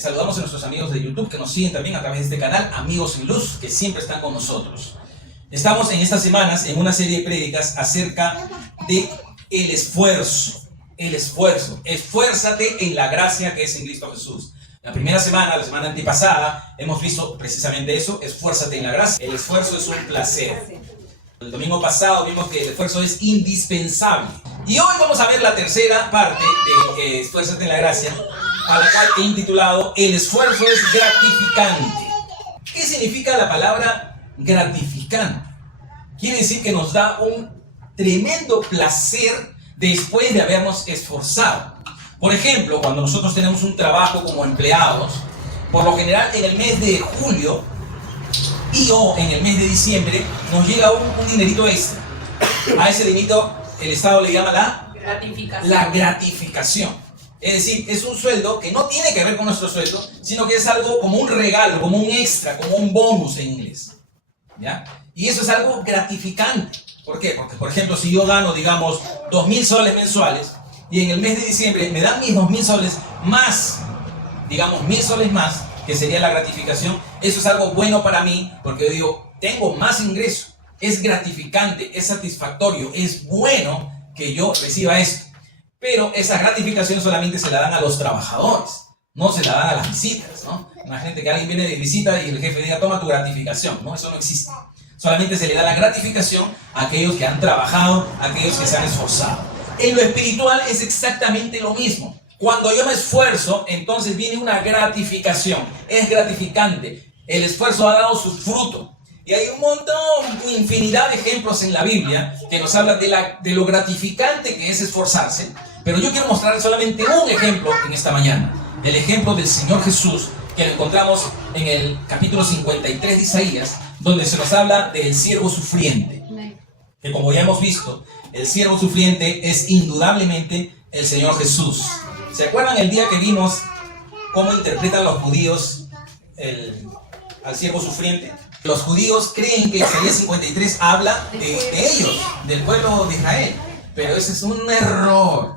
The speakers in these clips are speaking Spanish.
Saludamos a nuestros amigos de YouTube que nos siguen también a través de este canal, Amigos en Luz, que siempre están con nosotros. Estamos en estas semanas en una serie de prédicas acerca de el esfuerzo. El esfuerzo. Esfuérzate en la gracia que es en Cristo Jesús. La primera semana, la semana antepasada, hemos visto precisamente eso, esfuérzate en la gracia. El esfuerzo es un placer. El domingo pasado vimos que el esfuerzo es indispensable. Y hoy vamos a ver la tercera parte de esfuérzate en la gracia, a la cual he intitulado El esfuerzo es gratificante. ¿Qué significa la palabra gratificante? Quiere decir que nos da un tremendo placer después de habernos esforzado. Por ejemplo, cuando nosotros tenemos un trabajo como empleados, por lo general en el mes de julio o en el mes de diciembre nos llega un dinerito extra. A ese dinerito el Estado le llama la gratificación. Es decir, es un sueldo que no tiene que ver con nuestro sueldo, sino que es algo como un regalo, como un extra, como un bonus en inglés. ¿Ya? Y eso es algo gratificante. ¿Por qué? Porque, por ejemplo, si yo gano, digamos, 2.000 soles mensuales, y en el mes de diciembre me dan mis 2.000 soles más, digamos, 1.000 soles más, que sería la gratificación, eso es algo bueno para mí, porque yo digo, tengo más ingreso, es gratificante, es satisfactorio, es bueno que yo reciba esto. Pero esa gratificación solamente se la dan a los trabajadores, no se la dan a las visitas, ¿no? Imagínate que alguien viene de visita y el jefe diga, toma tu gratificación, ¿no? Eso no existe. Solamente se le da la gratificación a aquellos que han trabajado, a aquellos que se han esforzado. En lo espiritual es exactamente lo mismo. Cuando yo me esfuerzo, entonces viene una gratificación. Es gratificante. El esfuerzo ha dado su fruto. Y hay un montón, infinidad de ejemplos en la Biblia que nos hablan de lo gratificante que es esforzarse. Pero yo quiero mostrarles solamente un ejemplo en esta mañana. El ejemplo del Señor Jesús, que lo encontramos en el capítulo 53 de Isaías, donde se nos habla del siervo sufriente. Que como ya hemos visto, el siervo sufriente es indudablemente el Señor Jesús. ¿Se acuerdan el día que vimos cómo interpretan los judíos al siervo sufriente? Los judíos creen que Isaías 53 habla de ellos, del pueblo de Israel. Pero ese es un error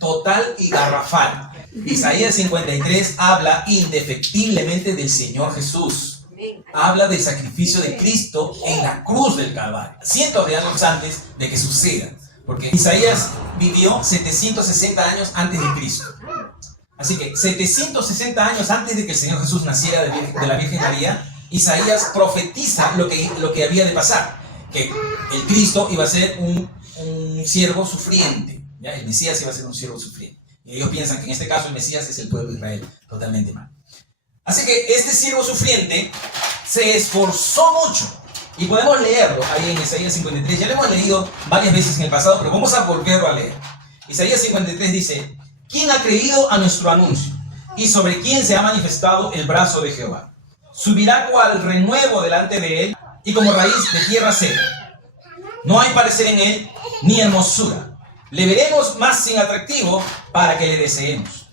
total y garrafal. Isaías 53 habla indefectiblemente del Señor Jesús. Habla del sacrificio de Cristo en la cruz del Calvario, cientos de años antes de que suceda. Porque Isaías vivió 760 años antes de Cristo. Así que 760 años antes de que el Señor Jesús naciera de la Virgen María, Isaías profetiza lo que había de pasar. Que el Cristo iba a ser un siervo sufriente. ¿Ya? El Mesías iba a ser un siervo sufriente. Y ellos piensan que en este caso el Mesías es el pueblo de Israel. Totalmente mal. Así que este siervo sufriente se esforzó mucho. Y podemos leerlo ahí en Isaías 53. Ya lo hemos leído varias veces en el pasado, pero vamos a volverlo a leer. Isaías 53 dice: ¿Quién ha creído a nuestro anuncio? ¿Y sobre quién se ha manifestado el brazo de Jehová? Subirá cual renuevo delante de él, y como raíz de tierra seca. No hay parecer en él, ni hermosura. Le veremos más sin atractivo para que le deseemos.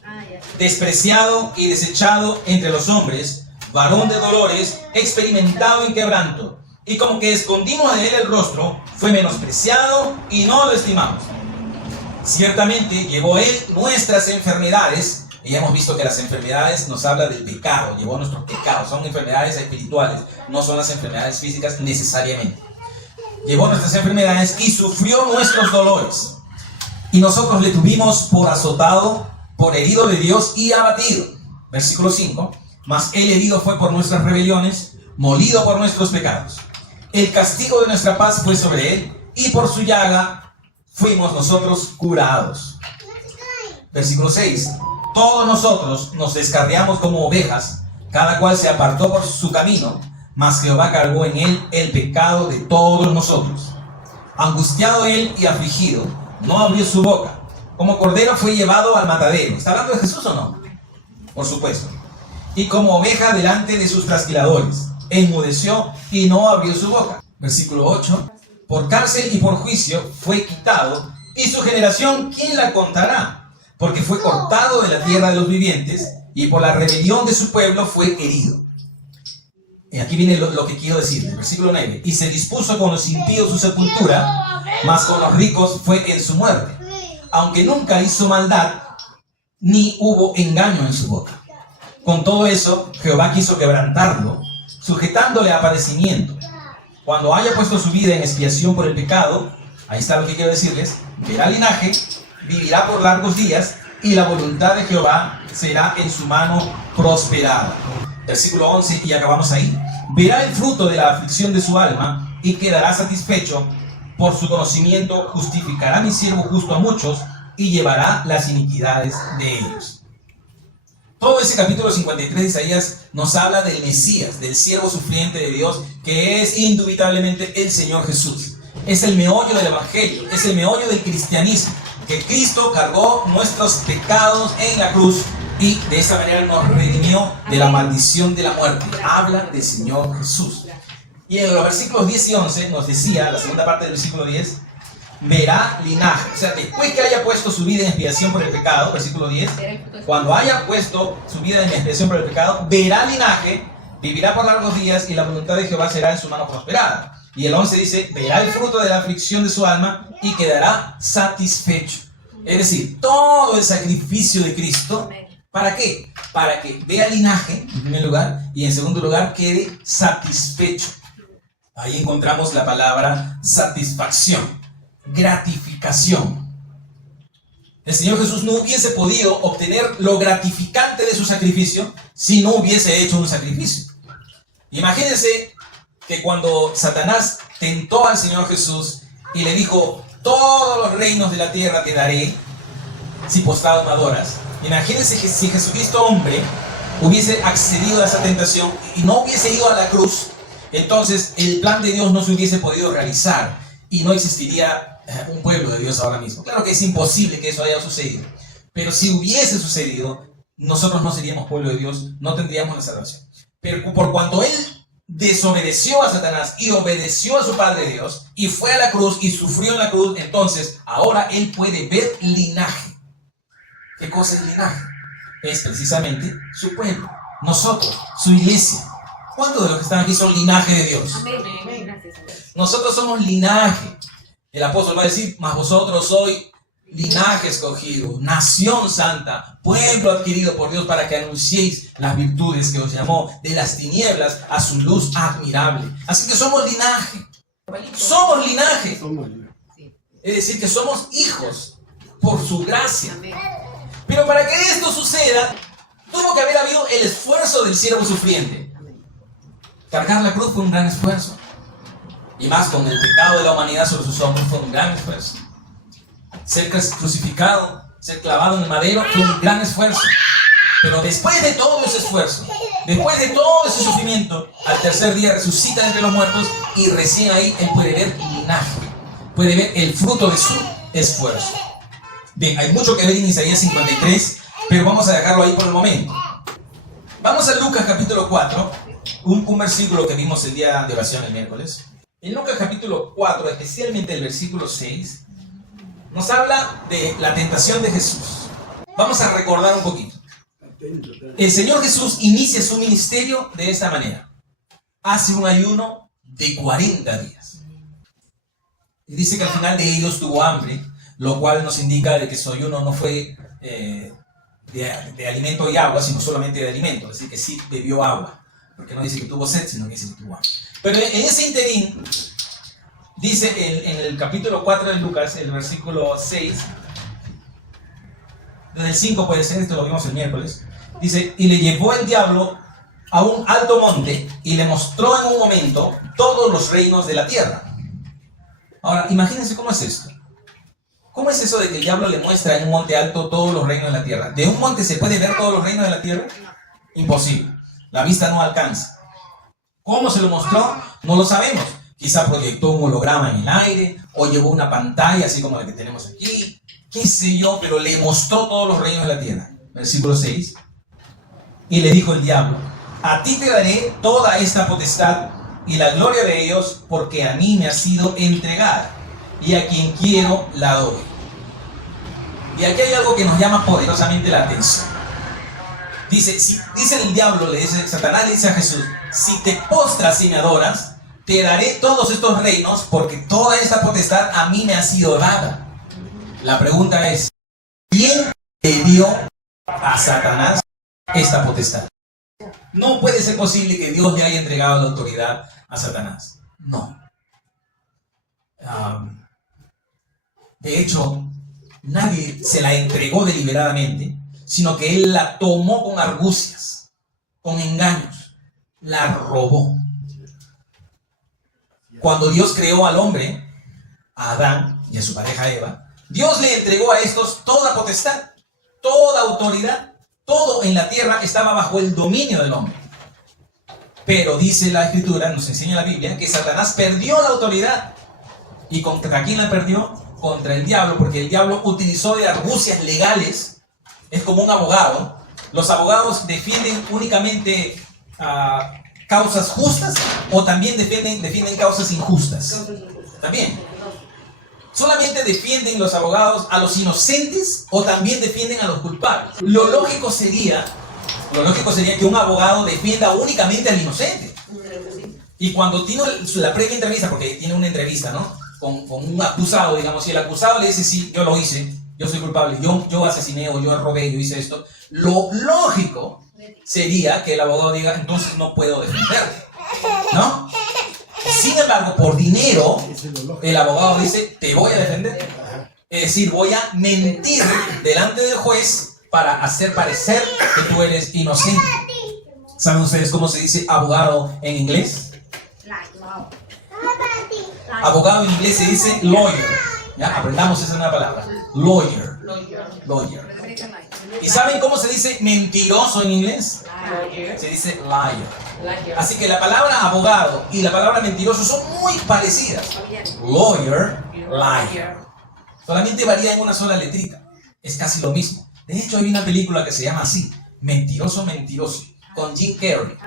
Despreciado y desechado entre los hombres, varón de dolores, experimentado en quebranto. Y como que escondimos de él el rostro, fue menospreciado y no lo estimamos. Ciertamente llevó él nuestras enfermedades. Y ya hemos visto que las enfermedades nos habla del pecado, llevó nuestros pecados, son enfermedades espirituales, no son las enfermedades físicas necesariamente. Llevó nuestras enfermedades y sufrió nuestros dolores. Y nosotros le tuvimos por azotado, por herido de Dios y abatido. Versículo 5. Mas él herido fue por nuestras rebeliones, molido por nuestros pecados. El castigo de nuestra paz fue sobre él, y por su llaga fuimos nosotros curados. Versículo 6. Todos nosotros nos descarriamos como ovejas, cada cual se apartó por su camino, mas Jehová cargó en él el pecado de todos nosotros. Angustiado él y afligido, no abrió su boca. Como cordero fue llevado al matadero. ¿Está hablando de Jesús o no? Por supuesto. Y como oveja delante de sus trasquiladores, enmudeció y no abrió su boca. Versículo 8. Por cárcel y por juicio fue quitado, y su generación, ¿quién la contará? Porque fue cortado de la tierra de los vivientes, y por la rebelión de su pueblo fue herido. Y aquí viene lo que quiero decir, versículo 9. Y se dispuso con los impíos su sepultura, mas con los ricos fue en su muerte. Aunque nunca hizo maldad, ni hubo engaño en su boca. Con todo eso, Jehová quiso quebrantarlo, sujetándole a padecimiento. Cuando haya puesto su vida en expiación por el pecado, ahí está lo que quiero decirles, verá linaje, vivirá por largos días, y la voluntad de Jehová será en su mano prosperada. Versículo 11, y acabamos ahí. Verá el fruto de la aflicción de su alma, y quedará satisfecho. Por su conocimiento justificará mi siervo justo a muchos, y llevará las iniquidades de ellos. Todo ese capítulo 53 de Isaías nos habla del Mesías, del siervo sufriente de Dios, que es indubitablemente el Señor Jesús. Es el meollo del Evangelio, es el meollo del cristianismo, que Cristo cargó nuestros pecados en la cruz y de esa manera nos redimió de la maldición de la muerte. Habla del Señor Jesús. Y en los versículos 10 y 11 nos decía, la segunda parte del versículo 10, verá linaje. O sea, después que haya puesto su vida en expiación por el pecado, versículo 10, cuando haya puesto su vida en expiación por el pecado, verá linaje, vivirá por largos días y la voluntad de Jehová será en su mano prosperada. Y el 11 dice, verá el fruto de la aflicción de su alma y quedará satisfecho. Es decir, todo el sacrificio de Cristo, ¿para qué? Para que vea linaje, en primer lugar, y en segundo lugar, quede satisfecho. Ahí encontramos la palabra satisfacción, gratificación. El Señor Jesús no hubiese podido obtener lo gratificante de su sacrificio si no hubiese hecho un sacrificio. Imagínense que cuando Satanás tentó al Señor Jesús y le dijo, todos los reinos de la tierra te daré si postrado me adoras. Imagínense que si Jesucristo hombre hubiese accedido a esa tentación y no hubiese ido a la cruz, entonces el plan de Dios no se hubiese podido realizar y no existiría un pueblo de Dios ahora mismo. Claro que es imposible que eso haya sucedido, pero si hubiese sucedido, nosotros no seríamos pueblo de Dios, no tendríamos la salvación. Pero por cuanto Él desobedeció a Satanás y obedeció a su Padre Dios y fue a la cruz y sufrió en la cruz, entonces ahora Él puede ver linaje. ¿Qué cosa es linaje? Es precisamente su pueblo, nosotros, su iglesia. ¿Cuántos de los que están aquí son linaje de Dios? Amén. Nosotros somos linaje. El apóstol va a decir, mas vosotros sois linaje escogido, nación santa, pueblo adquirido por Dios para que anunciéis las virtudes que os llamó de las tinieblas a su luz admirable. Así que somos linaje. Somos linaje. Es decir, que somos hijos por su gracia. Pero para que esto suceda, tuvo que haber habido el esfuerzo del siervo sufriente. Cargar la cruz fue un gran esfuerzo. Y más con el pecado de la humanidad sobre sus hombros fue un gran esfuerzo. Ser crucificado, ser clavado en el madero fue un gran esfuerzo. Pero después de todo ese esfuerzo, después de todo ese sufrimiento, al tercer día resucita entre los muertos y recién ahí Él puede ver linaje, puede ver el fruto de su esfuerzo. Bien, hay mucho que ver en Isaías 53, pero vamos a dejarlo ahí por el momento. Vamos a Lucas capítulo 4, un versículo que vimos el día de oración el miércoles. En Lucas capítulo 4, especialmente el versículo 6, nos habla de la tentación de Jesús. Vamos a recordar un poquito. El Señor Jesús inicia su ministerio de esta manera. Hace un ayuno de 40 días. Y dice que al final de ellos tuvo hambre, lo cual nos indica de que su ayuno no fue de alimento y agua, sino solamente de alimento. Es decir, que sí bebió agua. Porque no dice que tuvo sed, sino que dice que tuvo hambre. Pero en ese interín, dice en el capítulo 4 de Lucas, el versículo 6, desde el 5 puede ser, esto lo vimos el miércoles, dice, y le llevó el diablo a un alto monte y le mostró en un momento todos los reinos de la tierra. Ahora, imagínense cómo es esto. ¿Cómo es eso de que el diablo le muestra en un monte alto todos los reinos de la tierra? ¿De un monte se puede ver todos los reinos de la tierra? Imposible. La vista no alcanza. ¿Cómo se lo mostró? No lo sabemos. Quizá proyectó un holograma en el aire o llevó una pantalla así como la que tenemos aquí. Qué sé yo, pero le mostró todos los reinos de la tierra. Versículo 6. Y le dijo el diablo, a ti te daré toda esta potestad y la gloria de ellos, porque a mí me ha sido entregada y a quien quiero la doy. Y aquí hay algo que nos llama poderosamente la atención. Dice el diablo, le dice Satanás, le dice a Jesús, si te postras y me adoras, te daré todos estos reinos, porque toda esta potestad a mí me ha sido dada. La pregunta es, ¿quién le dio a Satanás esta potestad? No puede ser posible que Dios le haya entregado la autoridad a Satanás. No. De hecho, nadie se la entregó deliberadamente, sino que él la tomó con argucias, con engaños, la robó. Cuando Dios creó al hombre, a Adán y a su pareja Eva, Dios le entregó a estos toda potestad, toda autoridad, todo en la tierra estaba bajo el dominio del hombre. Pero dice la Escritura, nos enseña la Biblia, que Satanás perdió la autoridad. ¿Y contra quién la perdió? Contra el diablo, porque el diablo utilizó de argucias legales. Es como un abogado. Los abogados defienden únicamente causas justas o también defienden causas injustas. También. ¿Solamente defienden los abogados a los inocentes o también defienden a los culpables? Lo lógico sería que un abogado defienda únicamente al inocente. Y cuando tiene la previa entrevista, porque tiene una entrevista, ¿no? Con un acusado, digamos, si el acusado le dice, sí, yo lo hice, yo soy culpable, yo asesiné o yo robé, yo hice esto, lo lógico sería que el abogado diga, entonces no puedo defenderte, ¿no? Sin embargo, por dinero, el abogado dice, te voy a defender. Es decir, voy a mentir delante del juez para hacer parecer que tú eres inocente. ¿Saben ustedes cómo se dice abogado en inglés? Abogado en inglés se dice lawyer. ¿Ya? Aprendamos esa nueva palabra. Lawyer. ¿Y saben cómo se dice mentiroso en inglés? Se dice liar. Así que la palabra abogado y la palabra mentiroso son muy parecidas. Lawyer, liar. Solamente varía en una sola letrita. Es casi lo mismo. De hecho, hay una película que se llama así, Mentiroso, Mentiroso, con Jim Carrey.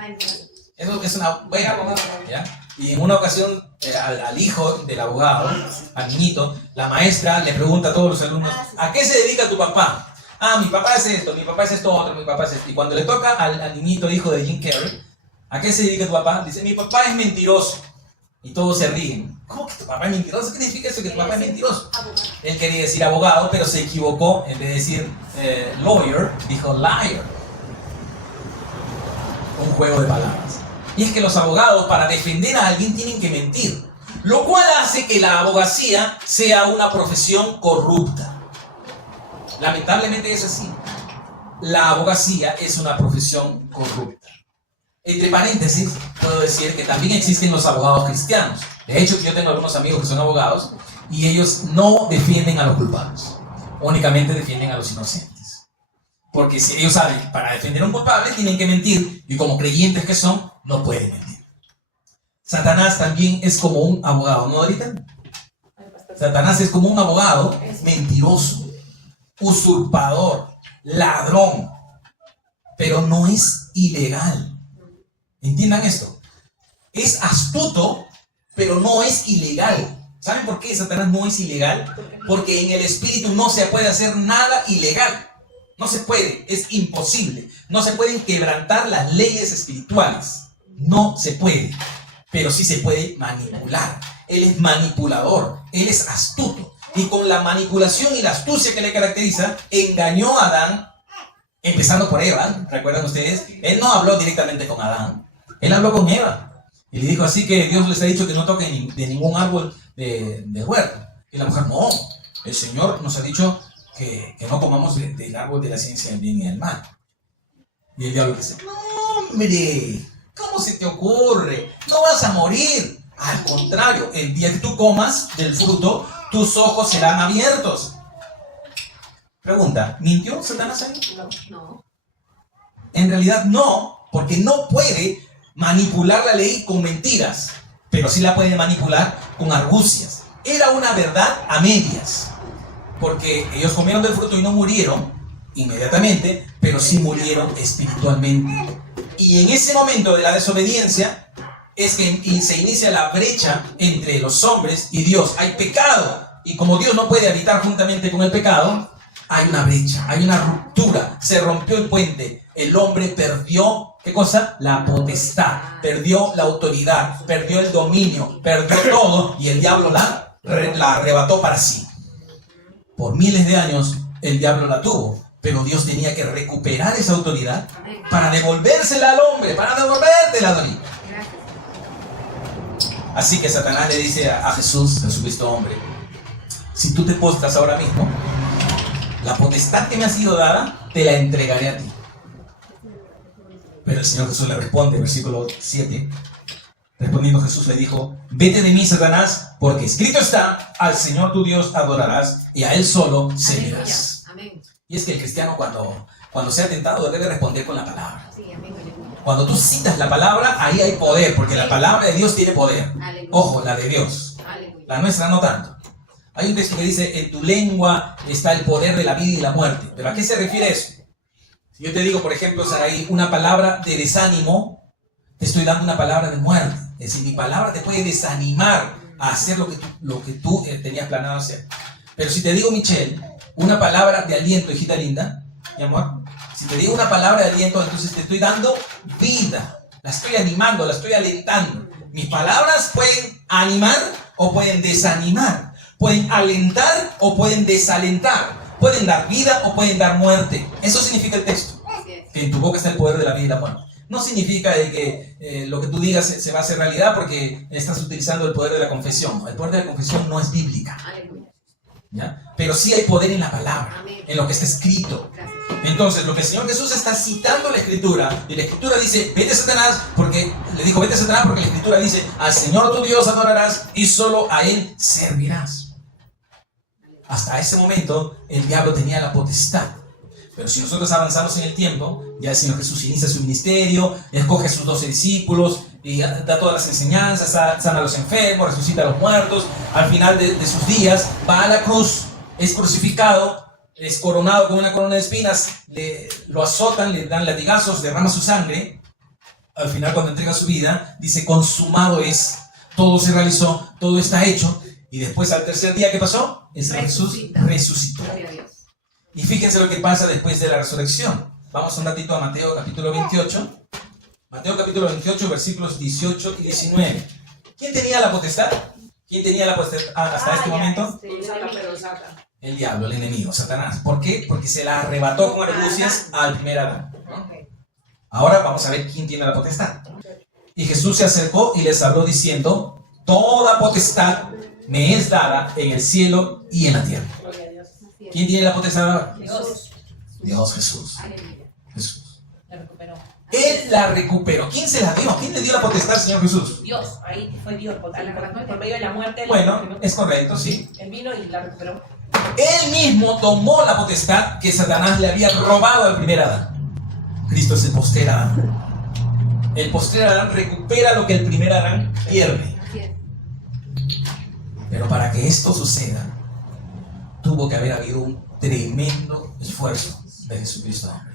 Eso es una buena película, ¿ya? Y en una ocasión, al hijo del abogado, al niñito, la maestra le pregunta a todos los alumnos, ¿a qué se dedica tu papá? Ah, mi papá es esto, mi papá es esto otro, mi papá es esto. Y cuando le toca al niñito hijo de Jim Carrey, ¿a qué se dedica tu papá? Dice, mi papá es mentiroso. Y todos se ríen. ¿Cómo que tu papá es mentiroso? ¿Qué significa eso que tu papá es mentiroso? Él quería decir abogado, pero se equivocó. En vez de decir lawyer, dijo liar. Un juego de palabras. Y es que los abogados, para defender a alguien, tienen que mentir. Lo cual hace que la abogacía sea una profesión corrupta. Lamentablemente es así. La abogacía es una profesión corrupta. Entre paréntesis, puedo decir que también existen los abogados cristianos. De hecho, yo tengo algunos amigos que son abogados y ellos no defienden a los culpables. Únicamente defienden a los inocentes. Porque si ellos saben, para defender a un culpable tienen que mentir y como creyentes que son, no pueden mentir. Satanás también es como un abogado, ¿no, ahorita? Satanás es como un abogado mentiroso, usurpador, ladrón, pero no es ilegal. Entiendan esto. Es astuto, pero no es ilegal. ¿Saben por qué Satanás no es ilegal? Porque en el espíritu no se puede hacer nada ilegal. No se puede, es imposible. No se pueden quebrantar las leyes espirituales. No se puede. Pero sí se puede manipular. Él es manipulador, él es astuto. Y con la manipulación y la astucia que le caracteriza, engañó a Adán, empezando por Eva. ¿Recuerdan ustedes? Él no habló directamente con Adán. Él habló con Eva. Y le dijo así que Dios les ha dicho que no toquen de ningún árbol de huerto. Y la mujer, no. El Señor nos ha dicho que no comamos del árbol de la ciencia del bien y del mal. Y el diablo dice, no, hombre, ¿cómo se te ocurre? No vas a morir. Al contrario, el día que tú comas del fruto, tus ojos serán abiertos. Pregunta, ¿mintió Satanás ahí? No. En realidad no, porque no puede manipular la ley con mentiras, pero sí la puede manipular con argucias. Era una verdad a medias, porque ellos comieron del fruto y no murieron inmediatamente, pero sí murieron espiritualmente. Y en ese momento de la desobediencia es que se inicia la brecha entre los hombres y Dios. Hay pecado, y como Dios no puede habitar juntamente con el pecado, hay una brecha, hay una ruptura, se rompió el puente. El hombre perdió, ¿qué cosa? La potestad, perdió la autoridad, perdió el dominio, perdió todo, y el diablo la arrebató para sí. Por miles de años el diablo la tuvo, Pero Dios tenía que recuperar esa autoridad para devolvérsela al hombre, para devolvértela a David. Así que Satanás le dice a Jesús, Jesucristo hombre, si tú te postras ahora mismo, la potestad que me ha sido dada, te la entregaré a ti. Pero el Señor Jesús le responde, versículo 7, respondiendo Jesús le dijo, vete de mí, Satanás, porque escrito está, al Señor tu Dios adorarás y a Él solo servirás. Y es que el cristiano cuando sea tentado debe responder con la palabra. Cuando tú citas la palabra, ahí hay poder, porque la palabra de Dios tiene poder. Ojo, la de Dios. La nuestra no tanto. Hay un texto que dice, en tu lengua está el poder de la vida y la muerte. ¿Pero a qué se refiere eso? Si yo te digo, por ejemplo, Saraí, una palabra de desánimo, te estoy dando una palabra de muerte. Es decir, mi palabra te puede desanimar a hacer lo que tú tenías planeado hacer. Pero si te digo, Michelle, una palabra de aliento, hijita linda, mi amor, si te digo una palabra de aliento, entonces te estoy dando vida. La estoy animando, la estoy alentando. Mis palabras pueden animar o pueden desanimar. Pueden alentar o pueden desalentar. Pueden dar vida o pueden dar muerte. Eso significa el texto. Que en tu boca está el poder de la vida y la muerte. No significa de que lo que tú digas se va a hacer realidad porque estás utilizando el poder de la confesión. El poder de la confesión no es bíblica. ¿Ya? Pero sí hay poder en la palabra, en lo que está escrito. Entonces, lo que el Señor Jesús está citando la Escritura, y la Escritura dice, vete Satanás, porque le dijo, vete Satanás, porque la Escritura dice, al Señor tu Dios adorarás y solo a Él servirás. Hasta ese momento, el diablo tenía la potestad. Pero si nosotros avanzamos en el tiempo, ya el Señor Jesús inicia su ministerio, escoge a sus 12 discípulos y da todas las enseñanzas, sana a los enfermos, resucita a los muertos. Al final de sus días va a la cruz, es crucificado, es coronado con una corona de espinas, lo azotan, le dan latigazos, derrama su sangre. Al final, cuando entrega su vida, dice, consumado es, todo se realizó, todo está hecho. Y después, al tercer día, ¿qué pasó? El Señor Jesús resucitó. Y fíjense lo que pasa después de la resurrección. Vamos un ratito a Mateo capítulo 28. Mateo capítulo 28, versículos 18 y 19. ¿Quién tenía la potestad? ¿Quién tenía la potestad hasta este momento? El diablo, el enemigo, Satanás. ¿Por qué? Porque se la arrebató con argucias al primer Adán. Ahora vamos a ver quién tiene la potestad. Y Jesús se acercó y les habló diciendo, toda potestad me es dada en el cielo y en la tierra. ¿Quién tiene la potestad ahora? Dios, Jesús. Jesús. La recuperó. Él la recuperó. ¿Quién se la dio? ¿Quién le dio la potestad al Señor Jesús? Dios, ahí fue Dios, por medio de la muerte. Bueno, es correcto, sí. Él vino y la recuperó. Él mismo tomó la potestad que Satanás le había robado al primer Adán. Cristo es el postrer Adán. El postrer Adán recupera lo que el primer Adán pierde. Pero para que esto suceda, tuvo que haber habido un tremendo esfuerzo de Jesucristo, hombre.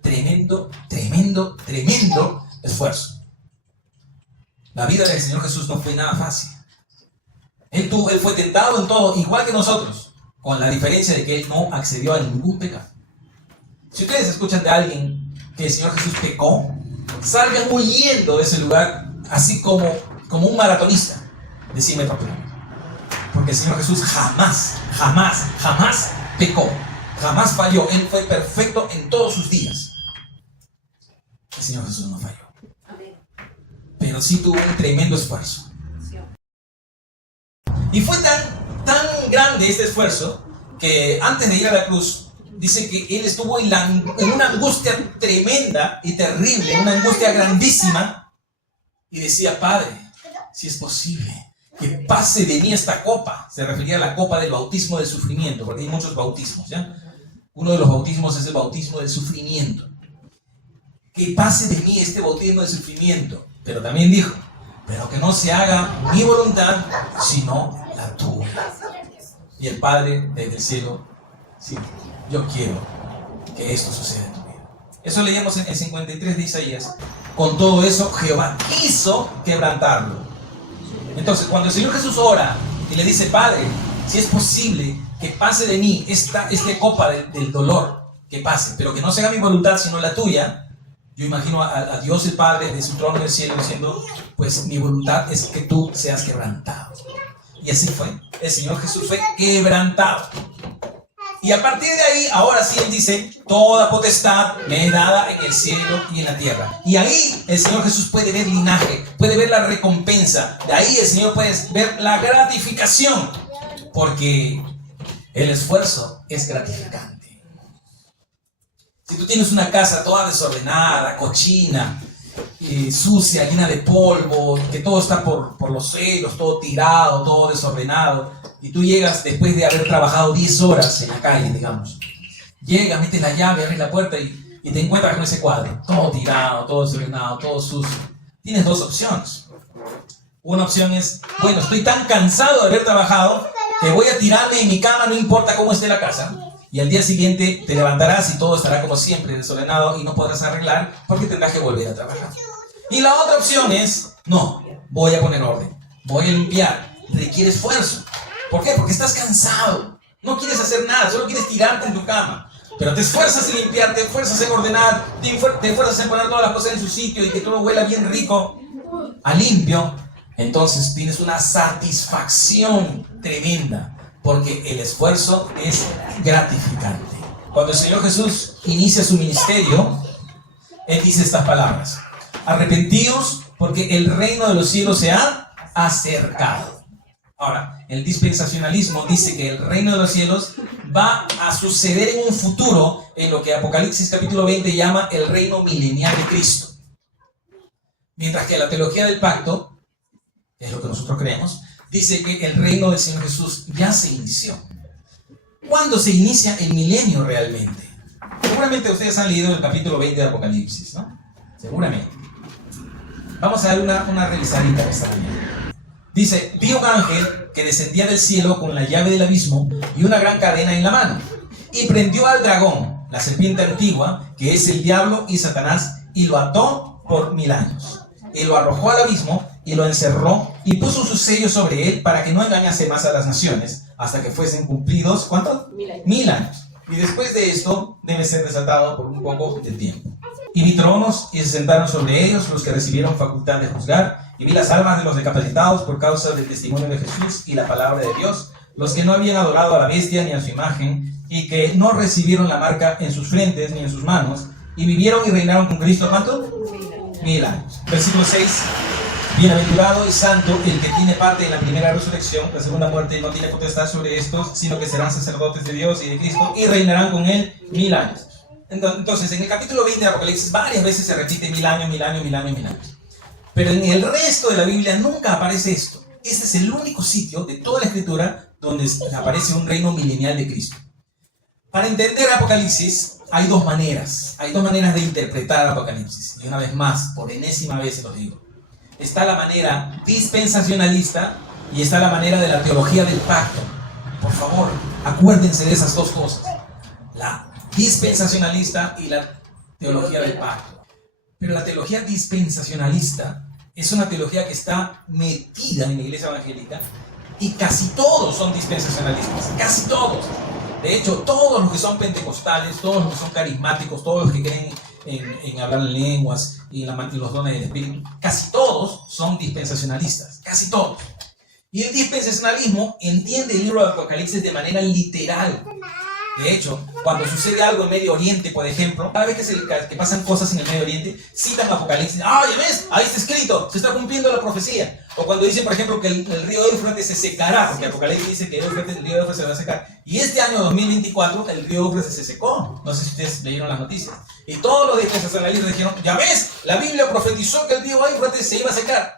Tremendo, tremendo, tremendo esfuerzo. La vida del Señor Jesús no fue nada fácil. Él fue tentado en todo, igual que nosotros, con la diferencia de que Él no accedió a ningún pecado. Si ustedes escuchan de alguien que el Señor Jesús pecó, salgan huyendo de ese lugar, así como un maratonista de 100 metros planos. Porque el Señor Jesús jamás pecó, jamás falló. Él fue perfecto en todos sus días. El Señor Jesús no falló. Pero sí tuvo un tremendo esfuerzo. Y fue tan grande este esfuerzo que antes de ir a la cruz, dice que Él estuvo en una angustia tremenda y terrible, una angustia grandísima. Y decía, Padre, si es posible, que pase de mí esta copa. Se refería a la copa del bautismo del sufrimiento, porque hay muchos bautismos, ¿ya? Uno de los bautismos es el bautismo del sufrimiento. Que pase de mí este bautismo del sufrimiento. Pero también dijo, pero que no se haga mi voluntad, sino la tuya. Y el Padre desde el cielo, sí, yo quiero que esto suceda en tu vida. Eso leíamos en el 53 de Isaías. Con todo eso, Jehová quiso quebrantarlo. Entonces, cuando el Señor Jesús ora y le dice, Padre, si es posible que pase de mí esta copa del dolor, que pase, pero que no sea mi voluntad sino la tuya, yo imagino a Dios el Padre de su trono del cielo diciendo, pues mi voluntad es que tú seas quebrantado. Y así fue. El Señor Jesús fue quebrantado. Y a partir de ahí, ahora sí Él dice, toda potestad me es dada en el cielo y en la tierra. Y ahí el Señor Jesús puede ver linaje, puede ver la recompensa. De ahí el Señor puede ver la gratificación. Porque el esfuerzo es gratificante. Si tú tienes una casa toda desordenada, cochina, sucia, llena de polvo, que todo está por los suelos, todo tirado, todo desordenado, y tú llegas después de haber trabajado 10 horas en la calle, digamos, llegas, metes la llave, abres la puerta y te encuentras con ese cuadro, todo tirado, todo desordenado, todo sucio. Tienes dos opciones. Una opción es, bueno, estoy tan cansado de haber trabajado que voy a tirarme en mi cama, no importa cómo esté la casa. Y al día siguiente te levantarás y todo estará como siempre, desordenado, y no podrás arreglar porque tendrás que volver a trabajar. Y la otra opción es, no, voy a poner orden, voy a limpiar. Requiere esfuerzo. ¿Por qué? Porque estás cansado. No quieres hacer nada, solo quieres tirarte en tu cama. Pero te esfuerzas en limpiar, te esfuerzas en ordenar, te esfuerzas en poner todas las cosas en su sitio y que todo huela bien rico, a limpio. Entonces tienes una satisfacción tremenda. Porque el esfuerzo es gratificante. Cuando el Señor Jesús inicia su ministerio, Él dice estas palabras: arrepentíos porque el reino de los cielos se ha acercado. Ahora, el dispensacionalismo dice que el reino de los cielos va a suceder en un futuro, en lo que Apocalipsis capítulo 20 llama el reino milenial de Cristo. Mientras que la teología del pacto, que es lo que nosotros creemos, dice que el reino del Señor Jesús ya se inició. ¿Cuándo se inicia el milenio realmente? Seguramente ustedes han leído el capítulo 20 de Apocalipsis, ¿no? Seguramente. Vamos a dar una revisadita esta mañana. Dice, vi un ángel que descendía del cielo con la llave del abismo y una gran cadena en la mano. Y prendió al dragón, la serpiente antigua, que es el diablo y Satanás, y lo ató por 1000 años. Y lo arrojó al abismo y lo encerró y puso su sello sobre él para que no engañase más a las naciones hasta que fuesen cumplidos, ¿cuánto? 1000 años. 1000 años. Y después de esto debe ser desatado por un poco de tiempo. Y vi tronos y se sentaron sobre ellos los que recibieron facultad de juzgar, y vi las almas de los decapitados por causa del testimonio de Jesús y la palabra de Dios, los que no habían adorado a la bestia ni a su imagen, y que no recibieron la marca en sus frentes ni en sus manos, y vivieron y reinaron con Cristo, ¿cuánto? 1000 años. Versículo 6. Bienaventurado y santo el que tiene parte en la primera resurrección. La segunda muerte no tiene potestad sobre estos, sino que serán sacerdotes de Dios y de Cristo y reinarán con él 1000 años. Entonces, en el capítulo 20 de Apocalipsis varias veces se repite 1000 años, 1000 años, 1000 años, 1000 años. Pero en el resto de la Biblia nunca aparece esto. Este es el único sitio de toda la Escritura donde aparece un reino milenial de Cristo. Para entender Apocalipsis hay dos maneras. Hay dos maneras de interpretar Apocalipsis. Y una vez más, por enésima vez se los digo. Está la manera dispensacionalista y está la manera de la teología del pacto. Por favor, acuérdense de esas dos cosas. La dispensacionalista y la teología del pacto. Pero la teología dispensacionalista es una teología que está metida en la iglesia evangélica y casi todos son dispensacionalistas. Casi todos. De hecho, todos los que son pentecostales, todos los que son carismáticos, todos los que creen en hablar en lenguas y los dones del Espíritu, casi todos son dispensacionalistas, casi todos. Y el dispensacionalismo entiende el libro de Apocalipsis de manera literal. De hecho, cuando sucede algo en Medio Oriente, por ejemplo, cada vez que pasan cosas en el Medio Oriente, citan Apocalipsis. ¡Ah, ya ves! Ahí está escrito, se está cumpliendo la profecía. O cuando dicen, por ejemplo, que el río Éufrates se secará, porque Apocalipsis dice que el río Éufrates se va a secar. Y este año 2024, el río Éufrates se secó. No sé si ustedes leyeron las noticias. Y todos los dispensacionalistas dijeron, ya ves, la Biblia profetizó que el río Éufrates se iba a secar.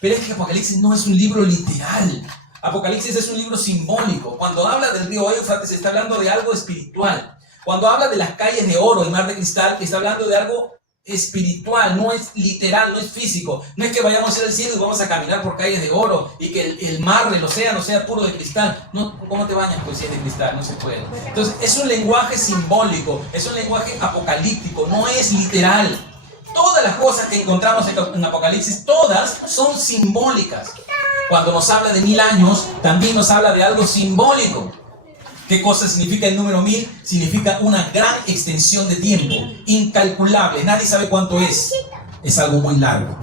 Pero es que Apocalipsis no es un libro literal. Apocalipsis es un libro simbólico. Cuando habla del río Éufrates está hablando de algo espiritual. Cuando habla de las calles de oro y mar de cristal, está hablando de algo espiritual, no es literal, no es físico. No es que vayamos a ir al cielo y vamos a caminar por calles de oro y que el mar del océano sea puro de cristal. No, ¿cómo te bañas? Pues si es de cristal, no se puede. Entonces es un lenguaje simbólico, es un lenguaje apocalíptico, no es literal. Todas las cosas que encontramos en Apocalipsis, todas son simbólicas. Cuando nos habla de 1000 años, también nos habla de algo simbólico. ¿Qué cosa significa el número 1000? Significa una gran extensión de tiempo, incalculable, nadie sabe cuánto es. Es algo muy largo.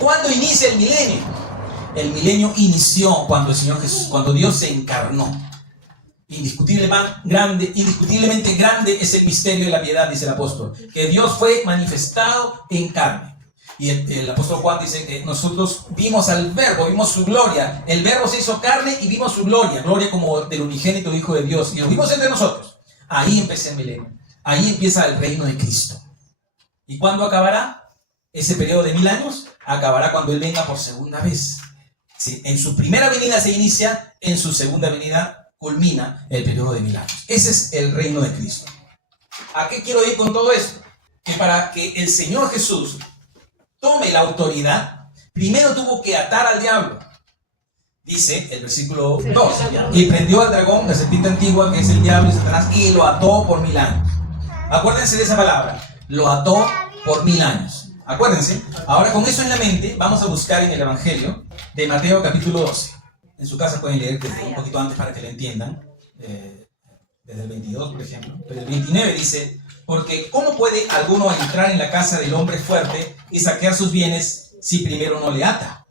¿Cuándo inicia el milenio? El milenio inició cuando el Señor Jesús, cuando Dios se encarnó. Indiscutiblemente grande es el misterio de la piedad, dice el apóstol, que Dios fue manifestado en carne. Y el apóstol Juan dice que nosotros vimos al Verbo, vimos su gloria. El Verbo se hizo carne y vimos su gloria como del unigénito Hijo de Dios. Y lo vimos entre nosotros. Ahí empieza el milenio. Ahí empieza el reino de Cristo. ¿Y cuándo acabará? Ese periodo de 1000 años acabará cuando Él venga por segunda vez. Sí, en su primera venida se inicia, en su segunda venida culmina el periodo de 1000 años. Ese es el reino de Cristo. ¿A qué quiero ir con todo esto? Que para que el Señor Jesús tome la autoridad, primero tuvo que atar al diablo. Dice el versículo 2, y prendió al dragón, la serpiente antigua, que es el diablo y Satanás, y lo ató por 1000 años. Acuérdense de esa palabra, lo ató por 1000 años. Acuérdense. Ahora con eso en la mente, vamos a buscar en el Evangelio de Mateo capítulo 12. En su casa pueden leer desde un poquito antes para que lo entiendan. Desde el 22, por ejemplo. Pero el 29 dice: porque ¿cómo puede alguno entrar en la casa del hombre fuerte y saquear sus bienes si primero no le ata?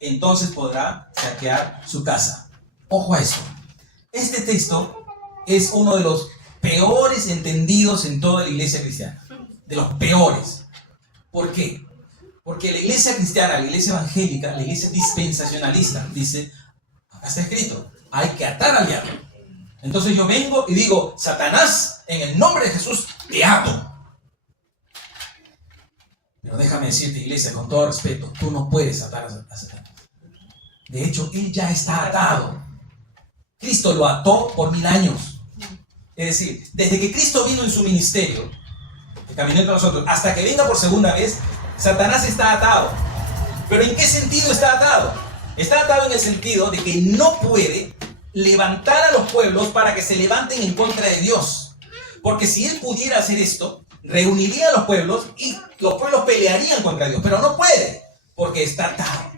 Entonces podrá saquear su casa. Ojo a eso. Este texto es uno de los peores entendidos en toda la iglesia cristiana. De los peores. ¿Por qué? Porque la iglesia cristiana, la iglesia evangélica, la iglesia dispensacionalista dice: acá está escrito, hay que atar al diablo. Entonces yo vengo y digo: Satanás, en el nombre de Jesús, te ato. Pero déjame decirte, iglesia, con todo respeto, tú no puedes atar a Satanás. De hecho, él ya está atado. Cristo lo ató por 1000 años. Es decir, desde que Cristo vino en su ministerio, que caminó entre nosotros, hasta que venga por segunda vez, Satanás está atado. ¿Pero en qué sentido está atado? Está atado en el sentido de que no puede levantar a los pueblos para que se levanten en contra de Dios. Porque si él pudiera hacer esto, reuniría a los pueblos y los pueblos pelearían contra Dios. Pero no puede, porque está atado.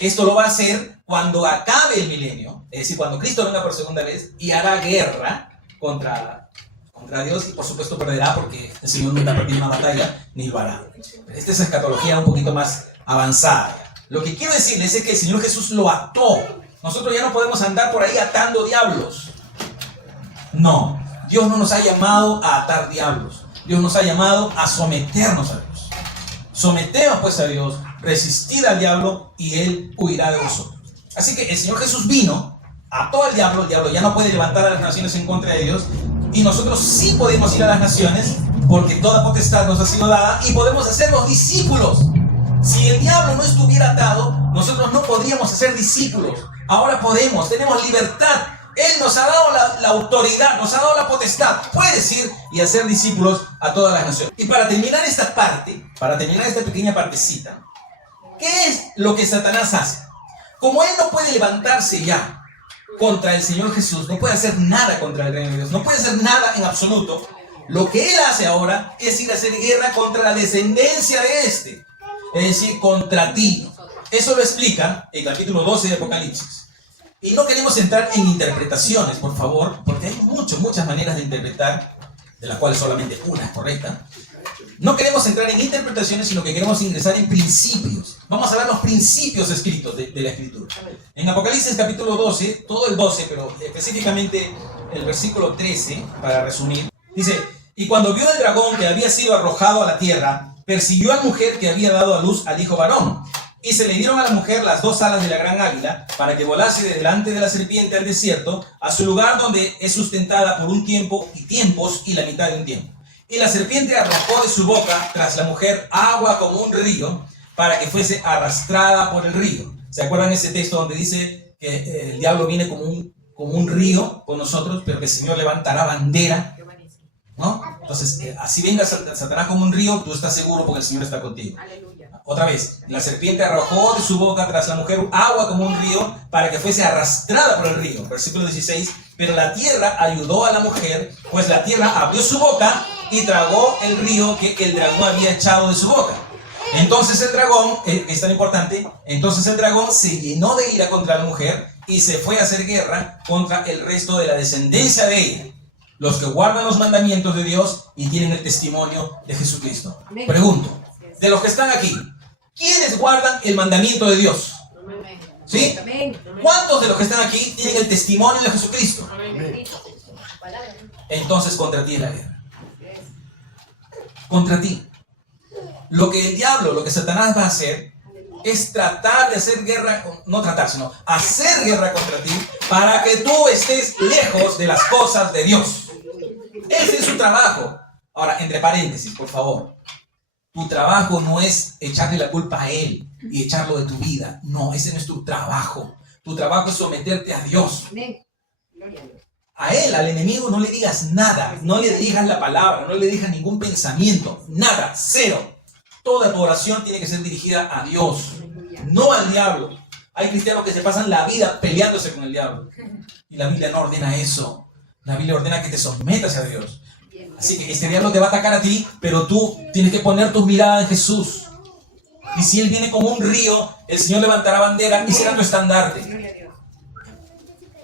Esto lo va a hacer cuando acabe el milenio, es decir, cuando Cristo venga por segunda vez y hará guerra contra Dios, y por supuesto perderá, porque el Señor nunca perdió una batalla ni lo hará. Esta es escatología un poquito más avanzada. Lo que quiero decirles es que el Señor Jesús lo ató. Nosotros ya no podemos andar por ahí atando diablos. No, Dios no nos ha llamado a atar diablos. Dios nos ha llamado a someternos a Dios. Someteos pues a Dios, resistid al diablo y Él huirá de vosotros. Así que el Señor Jesús vino, ató al diablo. El diablo ya no puede levantar a las naciones en contra de Dios. Y nosotros sí podemos ir a las naciones, porque toda potestad nos ha sido dada y podemos hacernos discípulos. Si el diablo no estuviera atado, nosotros no podríamos hacer discípulos. Ahora podemos, tenemos libertad. Él nos ha dado la autoridad, nos ha dado la potestad. Puedes ir y hacer discípulos a todas las naciones. Y para terminar esta parte, para terminar esta pequeña partecita, ¿qué es lo que Satanás hace? Como él no puede levantarse ya contra el Señor Jesús, no puede hacer nada contra el reino de Dios, no puede hacer nada en absoluto, lo que él hace ahora es ir a hacer guerra contra la descendencia de este, es decir, contra ti. Eso lo explica el capítulo 12 de Apocalipsis. Y no queremos entrar en interpretaciones, por favor, porque hay muchas maneras de interpretar, de las cuales solamente una es correcta. No queremos entrar en interpretaciones, sino que queremos ingresar en principios. Vamos a ver los principios escritos de la Escritura. En Apocalipsis capítulo 12, todo el 12, pero específicamente el versículo 13, para resumir, dice: y cuando vio el dragón que había sido arrojado a la tierra, persiguió a la mujer que había dado a luz al hijo varón. Y se le dieron a la mujer las 2 alas de la gran águila, para que volase de delante de la serpiente al desierto, a su lugar donde es sustentada por un tiempo y tiempos y la mitad de un tiempo. Y la serpiente arrojó de su boca tras la mujer agua como un río, para que fuese arrastrada por el río. ¿Se acuerdan ese texto donde dice que el diablo viene como un río con nosotros, pero que el Señor levantará bandera? ¿No? Entonces, así venga Satanás como un río, tú estás seguro porque el Señor está contigo. Otra vez, la serpiente arrojó de su boca tras la mujer agua como un río, para que fuese arrastrada por el río. Versículo 16. Pero la tierra ayudó a la mujer, pues la tierra abrió su boca y tragó el río que el dragón había echado de su boca. Entonces el dragón, es tan importante, entonces el dragón se llenó de ira contra la mujer y se fue a hacer guerra contra el resto de la descendencia de ella, los que guardan los mandamientos de Dios y tienen el testimonio de Jesucristo. Pregunto, de los que están aquí, ¿quiénes guardan el mandamiento de Dios? ¿Sí? ¿Cuántos de los que están aquí tienen el testimonio de Jesucristo? entonces contra ti es la guerra. Contra ti. Lo que el diablo, lo que Satanás va a hacer es tratar de hacer guerra, no tratar, sino hacer guerra contra ti para que tú estés lejos de las cosas de Dios. Ese es su trabajo. Ahora, entre paréntesis, por favor. Tu trabajo no es echarle la culpa a él y echarlo de tu vida. No, ese no es tu trabajo. Tu trabajo es someterte a Dios. A él, al enemigo, no le digas nada. No le digas la palabra, no le digas ningún pensamiento. Nada, cero. Toda tu oración tiene que ser dirigida a Dios, no al diablo. Hay cristianos que se pasan la vida peleándose con el diablo. Y la Biblia no ordena eso. La Biblia ordena que te sometas a Dios. Así que este diablo te va a atacar a ti, pero tú tienes que poner tu mirada en Jesús. Y si él viene como un río, el Señor levantará bandera y será tu estandarte.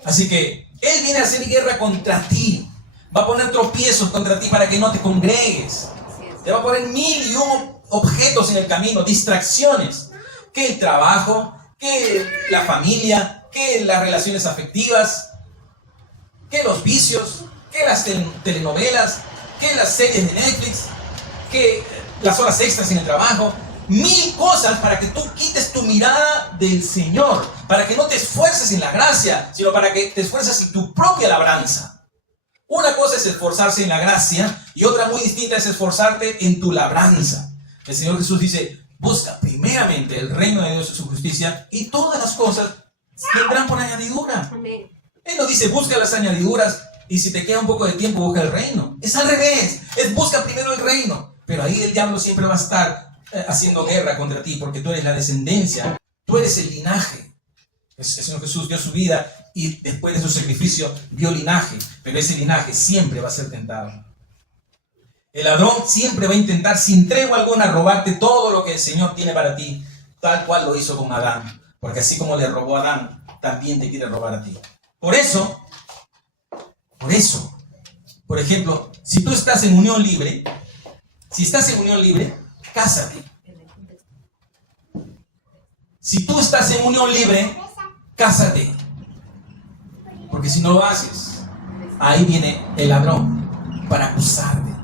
Así que él viene a hacer guerra contra ti. Va a poner tropiezos contra ti para que no te congregues. Te va a poner 1001 objetos en el camino, distracciones. Que el trabajo, que la familia, que las relaciones afectivas, que los vicios, que las telenovelas, que las series de Netflix, que las horas extras en el trabajo. 1000 cosas para que tú quites tu mirada del Señor, para que no te esfuerces en la gracia, sino para que te esfuerces en tu propia labranza. Una cosa es esforzarse en la gracia y otra muy distinta es esforzarte en tu labranza. El Señor Jesús dice, busca primeramente el reino de Dios y su justicia y todas las cosas vendrán por añadidura. Él no dice busca las añadiduras y si te queda un poco de tiempo busca el reino. Es al revés, es busca primero el reino. Pero ahí el diablo siempre va a estar haciendo guerra contra ti porque tú eres la descendencia, tú eres el linaje. El Señor Jesús dio su vida y después de su sacrificio dio linaje, pero ese linaje siempre va a ser tentado. El ladrón siempre va a intentar sin tregua alguna robarte todo lo que el Señor tiene para ti, tal cual lo hizo con Adán, porque así como le robó a Adán, también te quiere robar a ti. Por eso, por ejemplo, si tú estás en unión libre, cásate. Si tú estás en unión libre, cásate. Porque si no lo haces, ahí viene el ladrón para acusarte,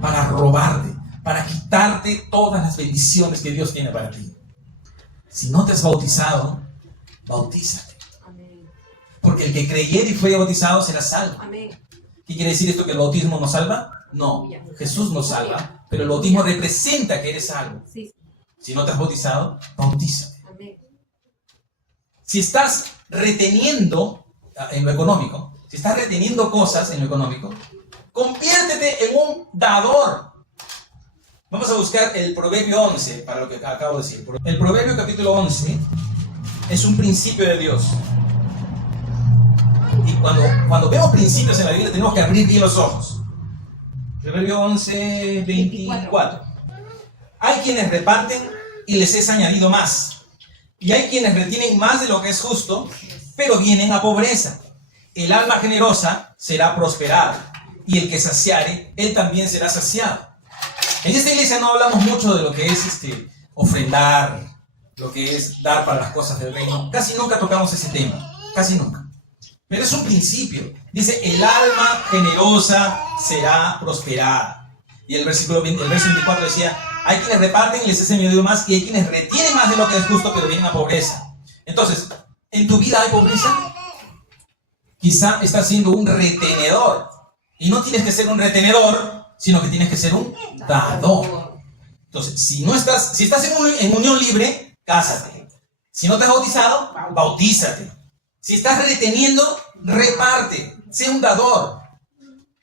para robarte, para quitarte todas las bendiciones que Dios tiene para ti. Si no te has bautizado, bautízate. Porque el que creyere y fue bautizado será salvo. ¿Qué quiere decir esto? ¿Que el bautismo nos salva? No, Jesús nos salva, pero el bautismo representa que eres salvo. Si no te has bautizado, bautízate. Si estás reteniendo en lo económico, si estás reteniendo cosas en lo económico, conviértete en un dador. Vamos a buscar el Proverbio 11 para lo que acabo de decir. El Proverbio capítulo 11 es un principio de Dios. Y cuando vemos principios en la Biblia tenemos que abrir bien los ojos. Proverbio 11, 24. Hay quienes reparten y les es añadido más. Y hay quienes retienen más de lo que es justo, pero vienen a pobreza. El alma generosa será prosperada, y el que saciare, él también será saciado. En esta iglesia no hablamos mucho de lo que es ofrendar, lo que es dar para las cosas del reino. Casi nunca tocamos ese tema, casi nunca. Pero es un principio. Dice, el alma generosa será prosperada. Y el verso 24 decía, hay quienes reparten y les es añadido más, y hay quienes retienen más de lo que es justo, pero vienen a pobreza. Entonces, ¿en tu vida hay pobreza? Quizá estás siendo un retenedor. Y no tienes que ser un retenedor, sino que tienes que ser un dador. Entonces, si estás en unión libre, cásate. Si no te has bautizado, bautízate. Si estás reteniendo, reparte. Sé un dador.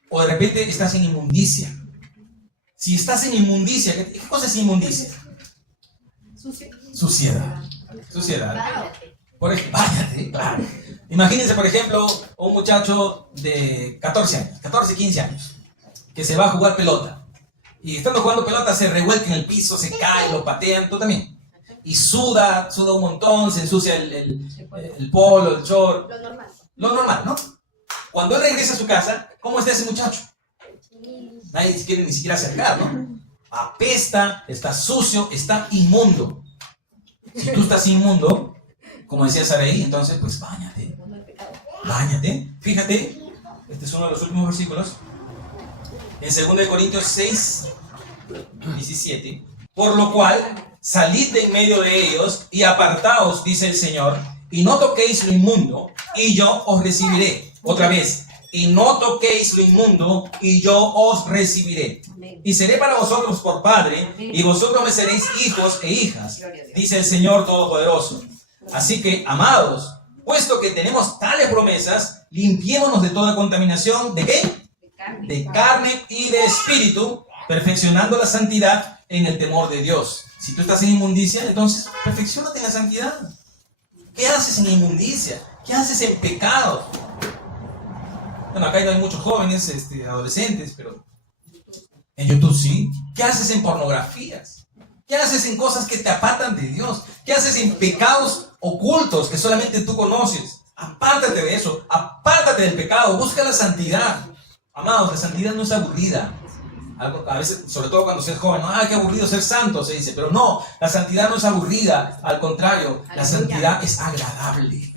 O de repente estás en inmundicia. Si estás en inmundicia, ¿qué cosa es inmundicia? Suciedad. Por ejemplo, váyate, claro. Imagínense, por ejemplo, un muchacho de 14 años, 15 años, que se va a jugar pelota. Y estando jugando pelota se revuelca en el piso, se cae, lo patean, tú también. Y suda un montón, se ensucia el polo, el short. Lo normal, ¿no? Cuando él regresa a su casa, ¿cómo está ese muchacho? Nadie quiere ni siquiera acercar, ¿no? Apesta, está sucio, está inmundo. Si tú estás inmundo, como decía Saraí, entonces pues báñate. Fíjate, este es uno de los últimos versículos. En 2 Corintios 6, 17. Por lo cual, salid de en medio de ellos y apartaos, dice el Señor, y no toquéis lo inmundo, y yo os recibiré. Otra vez, y no toquéis lo inmundo, y yo os recibiré. Y seré para vosotros por padre, y vosotros me seréis hijos e hijas, dice el Señor Todopoderoso. Así que, amados, puesto que tenemos tales promesas, limpiémonos de toda contaminación, ¿de qué? De carne y de espíritu, perfeccionando la santidad en el temor de Dios. Si tú estás en inmundicia, entonces perfecciónate en la santidad. ¿Qué haces en inmundicia? ¿Qué haces en pecado? Bueno, acá no hay muchos jóvenes, adolescentes, pero en YouTube sí. ¿Qué haces en pornografías? ¿Qué haces en cosas que te apartan de Dios? ¿Qué haces en pecados ocultos que solamente tú conoces? Apártate de eso, apártate del pecado, busca la santidad. Amados, la santidad no es aburrida. A veces, sobre todo cuando se es joven, qué aburrido ser santo, se dice. Pero no, la santidad no es aburrida. Al contrario, la santidad es agradable.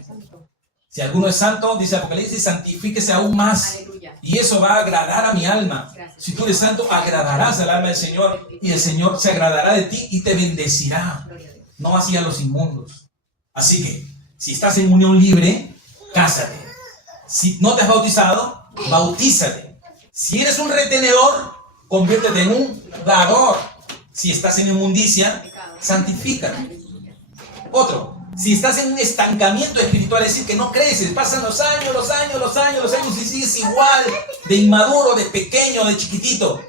Si alguno es santo, dice Apocalipsis, santifíquese aún más. Y eso va a agradar a mi alma. Si tú eres santo, agradarás al alma del Señor. Y el Señor se agradará de ti y te bendecirá. No así a los inmundos. Así que, si estás en unión libre, cásate. Si no te has bautizado, bautízate. Si eres un retenedor, conviértete en un dador. Si estás en inmundicia, santifícate. Otro, si estás en un estancamiento espiritual, es decir, que no creces, pasan los años y sigues igual, de inmaduro, de pequeño, de chiquitito.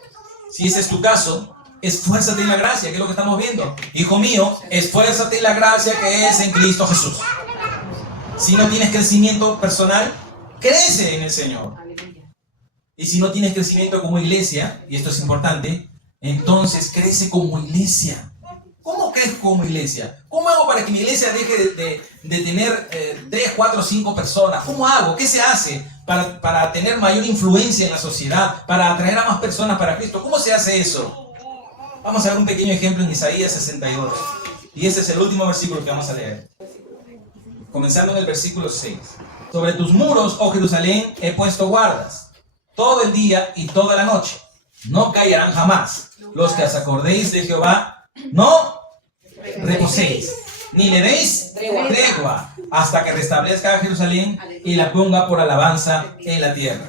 Si ese es tu caso, esfuérzate en la gracia, que es lo que estamos viendo. Hijo mío, esfuérzate en la gracia que es en Cristo Jesús. Si no tienes crecimiento personal, crece en el Señor. Y si no tienes crecimiento como iglesia, y esto es importante, entonces crece como iglesia. ¿Cómo crezco como iglesia? ¿Cómo hago para que mi iglesia deje de tener 3, 4, 5 personas? ¿Cómo hago? ¿Qué se hace para tener mayor influencia en la sociedad? Para atraer a más personas para Cristo. ¿Cómo se hace eso? Vamos a ver un pequeño ejemplo en Isaías 62. Y ese es el último versículo que vamos a leer. Comenzando en el versículo 6. Sobre tus muros, oh Jerusalén, he puesto guardas, todo el día y toda la noche. No callarán jamás. Los que os acordéis de Jehová, no reposéis, ni le deis tregua, hasta que restablezca a Jerusalén y la ponga por alabanza en la tierra.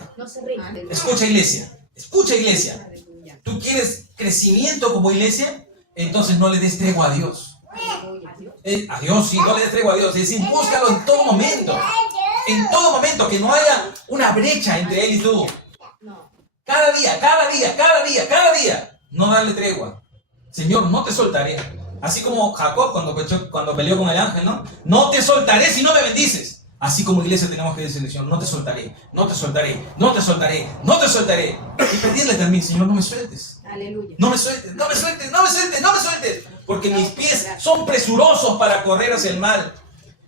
Escucha, iglesia. Escucha, iglesia. ¿Tú quieres crecimiento como iglesia? Entonces no le des tregua a Dios. A Dios, sí, no le des tregua a Dios. Es decir, búscalo en todo momento. En todo momento, que no haya una brecha entre Él y tú. Cada día. No darle tregua. Señor, no te soltaré. Así como Jacob cuando peleó con el ángel, ¿no? No te soltaré si no me bendices. Así como iglesia tenemos que decirle, Señor, no te soltaré. Y pedirle también, Señor, no me sueltes. Aleluya. No me sueltes. Porque mis pies son presurosos para correr hacia el mal.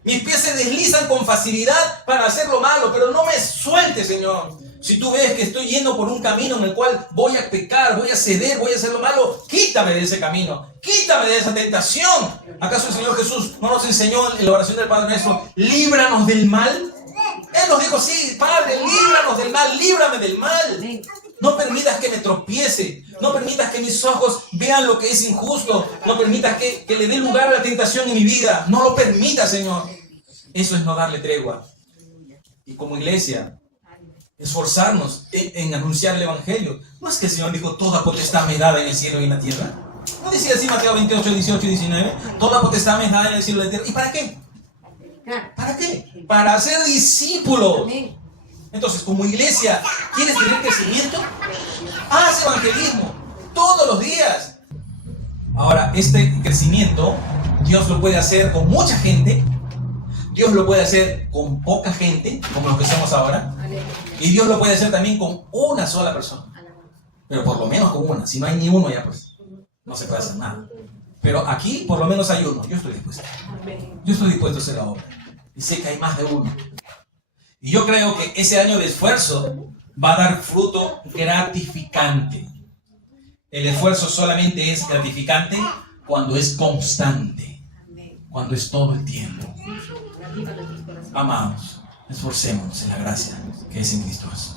Mis pies se deslizan con facilidad para hacer lo malo, pero no me sueltes, Señor. Si tú ves que estoy yendo por un camino en el cual voy a pecar, voy a ceder, voy a hacer lo malo, quítame de ese camino, quítame de esa tentación. ¿Acaso el Señor Jesús no nos enseñó en la oración del Padre Nuestro, líbranos del mal? Él nos dijo, sí, Padre, líbranos del mal, líbrame del mal. No permitas que me tropiece, no permitas que mis ojos vean lo que es injusto, no permitas que le dé lugar a la tentación en mi vida, no lo permitas, Señor. Eso es no darle tregua. Y como iglesia, esforzarnos en anunciar el Evangelio. ¿No es que el Señor dijo, toda potestad me es dada en el cielo y en la tierra? ¿No decía así Mateo 28, 18 y 19? Toda potestad me es dada en el cielo y en la tierra. ¿Y para qué? ¿Para qué? Para ser discípulos. Entonces, como iglesia, ¿quieres tener crecimiento? Haz evangelismo todos los días. Ahora, este crecimiento, Dios lo puede hacer con mucha gente. Dios lo puede hacer con poca gente, como los que somos ahora. Y Dios lo puede hacer también con una sola persona. Pero por lo menos con una. Si no hay ni uno, ya pues no se puede hacer nada. Pero aquí por lo menos hay uno. Yo estoy dispuesto. Yo estoy dispuesto a hacer la obra. Y sé que hay más de uno. Y yo creo que ese año de esfuerzo va a dar fruto gratificante. El esfuerzo solamente es gratificante cuando es constante. Cuando es todo el tiempo. Amados, esforcémonos en la gracia que es en Cristo Jesús.